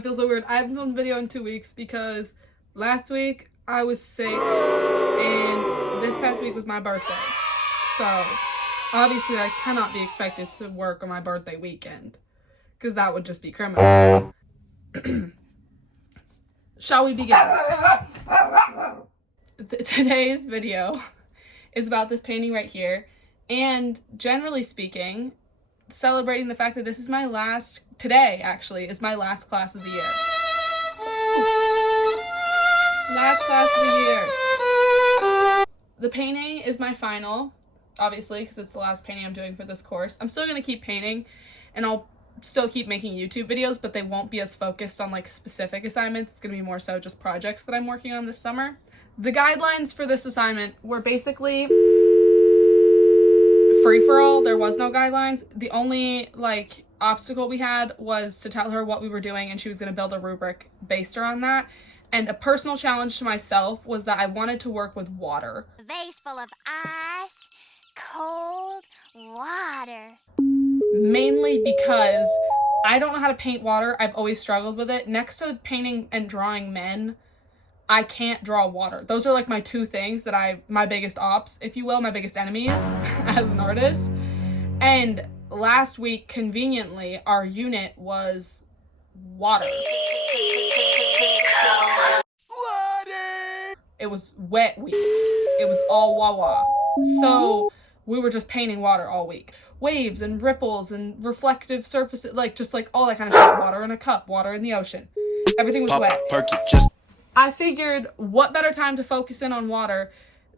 I feel so weird. I haven't filmed a video in 2 weeks because last week I was sick and this past week was my birthday. So obviously I cannot be expected to work on my birthday weekend because that would just be criminal. Shall we begin? Today's video is about this painting right here, and generally speaking, celebrating the fact that this is my last, today actually, is my last class of the year. Last class of the year. The painting is my final, obviously, because it's the last painting I'm doing for this course. I'm still going to keep painting, and I'll still keep making YouTube videos, but they won't be as focused on like specific assignments. It's going to be more so just projects that I'm working on this summer. The guidelines for this assignment were basically free-for-all. There was no guidelines. The only like obstacle we had was to tell her what we were doing, and she was going to build a rubric based around that. And a personal challenge to myself was that I wanted to work with water. A vase full of ice, cold water. Mainly because I don't know how to paint water. I've always struggled with it. Next to painting and drawing men, I can't draw water. Those are like my two things that my biggest ops, if you will, my biggest enemies as an artist. And last week, conveniently, our unit was water. It was wet week. It was all WATTAAA. So we were just painting water all week. Waves and ripples and reflective surfaces, like just like all that kind of shit. Water in a cup, water in the ocean. Everything was wet. I figured what better time to focus in on water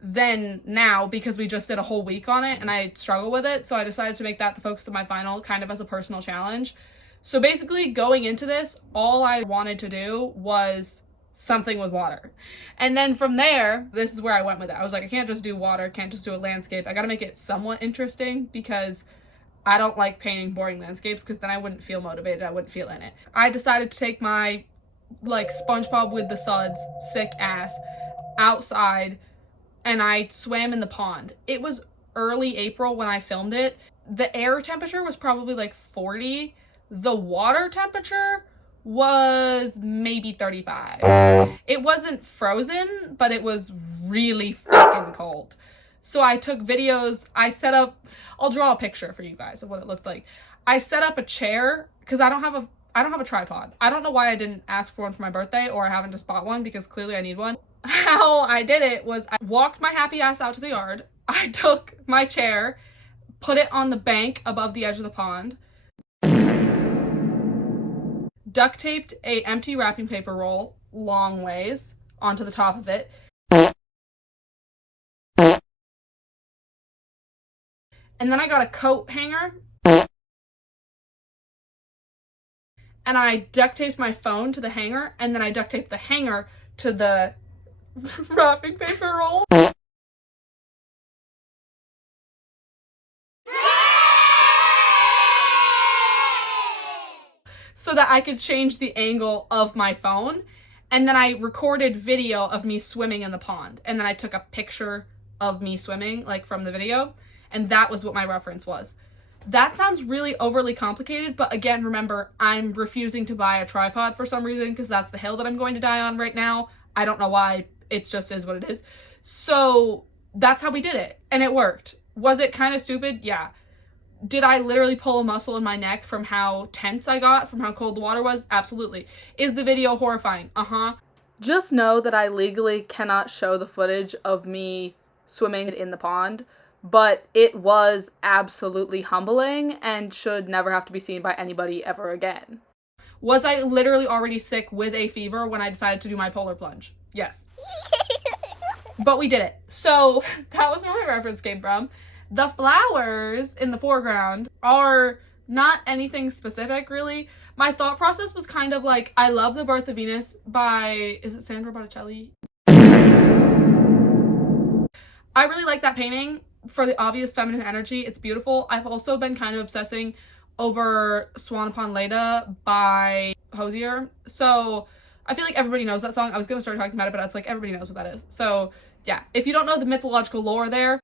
than now, because we just did a whole week on it and I struggle with it. So I decided to make that the focus of my final, kind of as a personal challenge. So basically going into this, all I wanted to do was something with water. And then from there, this is where I went with it. I was like, I can't just do water, can't just do a landscape. I gotta make it somewhat interesting because I don't like painting boring landscapes because then I wouldn't feel motivated, I wouldn't feel in it. I decided to take my like SpongeBob with the suds, sick ass, outside, and I swam in the pond. It was early April when I filmed it. The air temperature was probably like 40. The water temperature was maybe 35. It wasn't frozen, but it was really freaking cold. So I took videos, I'll draw a picture for you guys of what it looked like. I set up a chair because I don't have a tripod. I don't know why I didn't ask for one for my birthday, or I haven't just bought one because clearly I need one. How I did it was I walked my happy ass out to the yard. I took my chair, put it on the bank above the edge of the pond, duct taped a empty wrapping paper roll long ways onto the top of it, and then I got a coat hanger and I duct taped my phone to the hanger, and then I duct taped the hanger to the wrapping paper roll. So that I could change the angle of my phone. And then I recorded video of me swimming in the pond. And then I took a picture of me swimming, like from the video. And that was what my reference was. That sounds really overly complicated, but again, remember, I'm refusing to buy a tripod for some reason because that's the hill that I'm going to die on right now. I don't know why, it just is what it is. So that's how we did it, and it worked. Was it kind of stupid? Yeah. Did I literally pull a muscle in my neck from how tense I got, from how cold the water was? Absolutely. Is the video horrifying? Uh-huh. Just know that I legally cannot show the footage of me swimming in the pond, but it was absolutely humbling and should never have to be seen by anybody ever again. Was I literally already sick with a fever when I decided to do my polar plunge? Yes. But we did it. So that was where my reference came from. The flowers in the foreground are not anything specific, really. My thought process was kind of like, I love The Birth of Venus by, is it Sandra Botticelli? I really like that painting for the obvious feminine energy. It's beautiful. I've also been kind of obsessing over Swan Upon Leda by Hosier. So I feel like everybody knows that song. I was going to start talking about it, but it's like everybody knows what that is. So yeah, if you don't know the mythological lore there,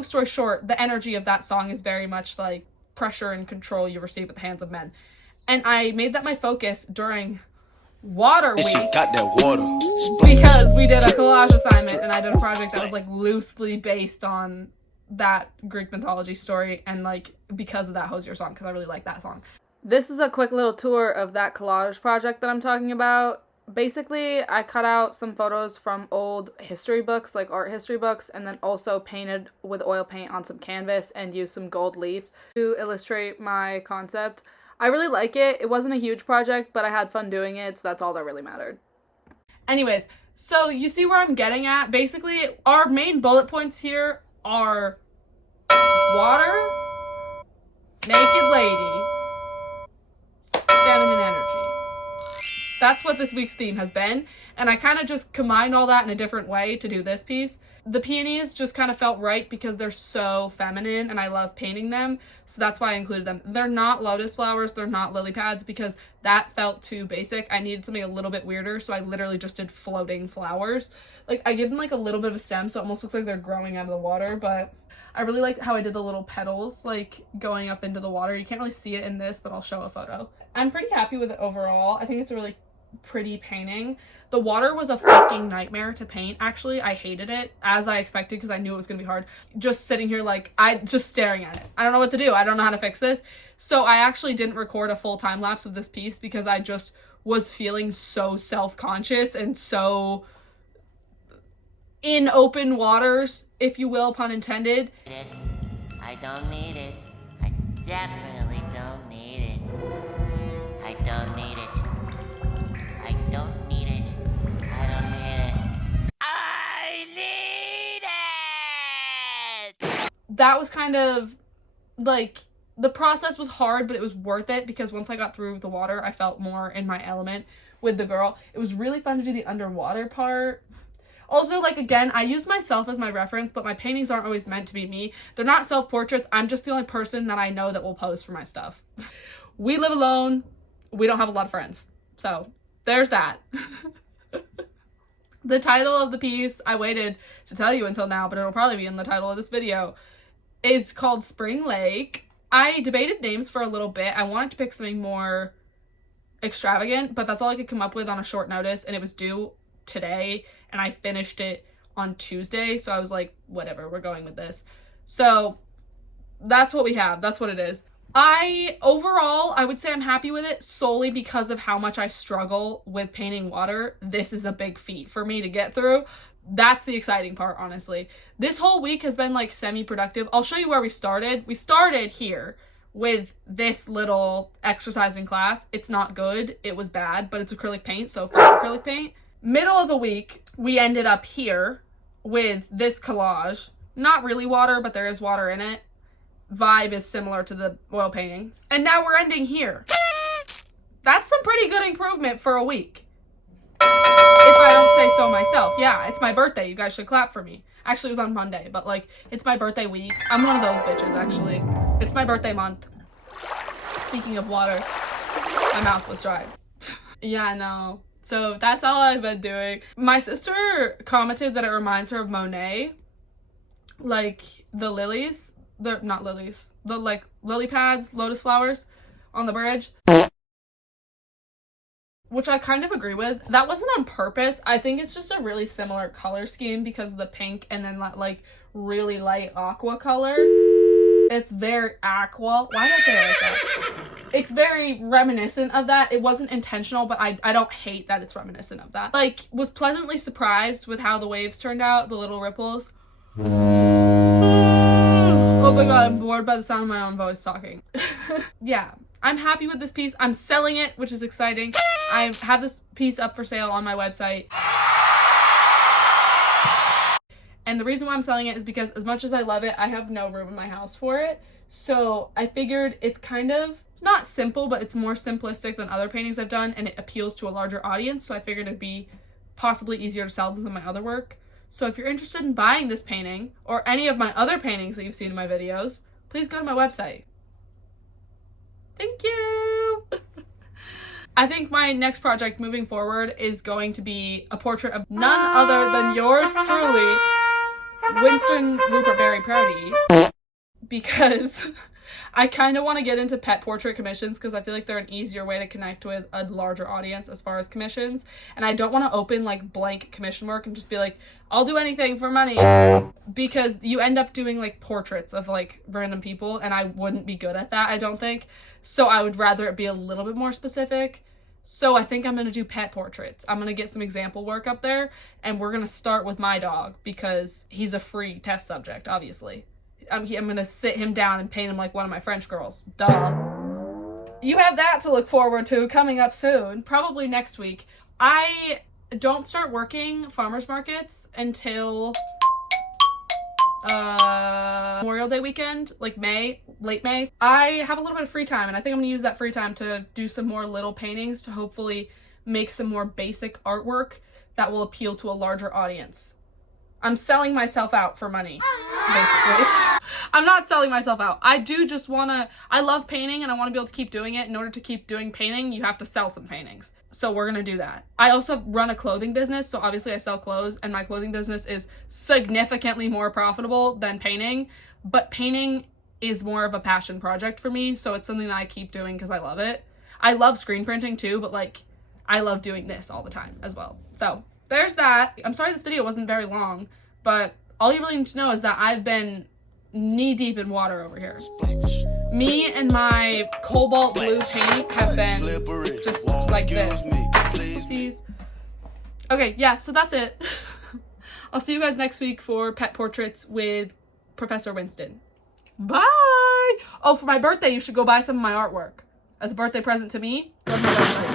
long story short, the energy of that song is very much like pressure and control you receive at the hands of men. And I made that my focus during Water Week got that water. because we did a collage assignment and I did a project that was like loosely based on that Greek mythology story, and like because of that Hosier song, because I really like that song. This is a quick little tour of that collage project that I'm talking about. Basically, I cut out some photos from old history books, like art history books, and then also painted with oil paint on some canvas and used some gold leaf to illustrate my concept. I really like it. It wasn't a huge project, but I had fun doing it, so that's all that really mattered. Anyways, so you see where I'm getting at? Basically, our main bullet points here are water, naked lady, feminine energy. That's what this week's theme has been, and I kind of just combined all that in a different way to do this piece. The peonies just kind of felt right because they're so feminine and I love painting them, so that's why I included them. They're not lotus flowers, they're not lily pads, because that felt too basic. I needed something a little bit weirder, so I literally just did floating flowers. Like, I give them like a little bit of a stem, so it almost looks like they're growing out of the water, but I really liked how I did the little petals, like, going up into the water. You can't really see it in this, but I'll show a photo. I'm pretty happy with it overall. I think it's a really pretty painting. The water was a fucking nightmare to paint, actually. I hated it, as I expected, because I knew it was gonna be hard. Just sitting here, like, just staring at it. I don't know what to do. I don't know how to fix this. So I actually didn't record a full time lapse of this piece because I just was feeling so self-conscious and so in open waters, if you will, pun intended. I don't need it. I definitely don't need it. I don't need it. I don't need it. I don't need it. I need it! That was kind of like, the process was hard, but it was worth it because once I got through the water, I felt more in my element with the girl. It was really fun to do the underwater part. Also, like, again, I use myself as my reference, but my paintings aren't always meant to be me. They're not self-portraits. I'm just the only person that I know that will pose for my stuff. We live alone. We don't have a lot of friends. So, there's that. The title of the piece, I waited to tell you until now, but it'll probably be in the title of this video, is called Spring Lake. I debated names for a little bit. I wanted to pick something more extravagant, but that's all I could come up with on a short notice, and it was due today, and I finished it on Tuesday, so I was like, whatever, we're going with this. So that's what we have. That's what it is. Overall, I would say I'm happy with it solely because of how much I struggle with painting water. This is a big feat for me to get through. That's the exciting part, honestly. This whole week has been like semi-productive. I'll show you where we started. We started here with this little exercise in class. It's not good. It was bad, but it's acrylic paint, so fuck acrylic paint. Middle of the week, we ended up here with this collage. Not really water, but there is water in it. Vibe is similar to the oil painting. And now we're ending here. That's some pretty good improvement for a week, if I don't say so myself. Yeah, it's my birthday. You guys should clap for me. Actually, it was on Monday, but like, it's my birthday week. I'm one of those bitches, actually. It's my birthday month. Speaking of water, my mouth was dry. Yeah, no. So that's all I've been doing. My sister commented that it reminds her of Monet. Like, the lilies. Not lilies. The, like, lily pads, lotus flowers on the bridge. Which I kind of agree with. That wasn't on purpose. I think it's just a really similar color scheme because of the pink and then that, like, really light aqua color. It's very aqua. Why did I say it like that? It's very reminiscent of that. It wasn't intentional, but I don't hate that it's reminiscent of that. Like, was pleasantly surprised with how the waves turned out, the little ripples. Oh my god, I'm bored by the sound of my own voice talking. Yeah, I'm happy with this piece. I'm selling it, which is exciting. I have this piece up for sale on my website. And the reason why I'm selling it is because as much as I love it, I have no room in my house for it. So I figured it's kind of not simple, but it's more simplistic than other paintings I've done, and it appeals to a larger audience. So I figured it'd be possibly easier to sell than some of my other work. So if you're interested in buying this painting or any of my other paintings that you've seen in my videos, please go to my website. Thank you. I think my next project moving forward is going to be a portrait of none other than yours truly. Winston Rupert Berry Prouty, because I kind of want to get into pet portrait commissions because I feel like they're an easier way to connect with a larger audience as far as commissions. And I don't want to open like blank commission work and just be like, I'll do anything for money, because you end up doing like portraits of like random people and I wouldn't be good at that, I don't think. So I would rather it be a little bit more specific. So I think I'm going to do pet portraits. I'm going to get some example work up there, and we're going to start with my dog because he's a free test subject, obviously. I'm going to sit him down and paint him like one of my French girls. Duh. You have that to look forward to coming up soon, probably next week. I don't start working farmers markets until Memorial Day weekend, like May, late May. I have a little bit of free time, and I think I'm gonna use that free time to do some more little paintings to hopefully make some more basic artwork that will appeal to a larger audience. I'm selling myself out for money, basically. I'm not selling myself out. I do just I love painting and I want to be able to keep doing it. In order to keep doing painting, you have to sell some paintings. So we're going to do that. I also run a clothing business, so obviously I sell clothes, and my clothing business is significantly more profitable than painting, but painting is more of a passion project for me, so it's something that I keep doing because I love it. I love screen printing too, but like, I love doing this all the time as well. So there's that. I'm sorry this video wasn't very long, but all you really need to know is that I've been knee deep in water over here. Me and my cobalt blue paint have been just like this. Oopsies. Okay, yeah, so that's it. I'll see you guys next week for pet portraits with Professor Winston. Bye! Oh, for my birthday, you should go buy some of my artwork. As a birthday present to me, go to my website.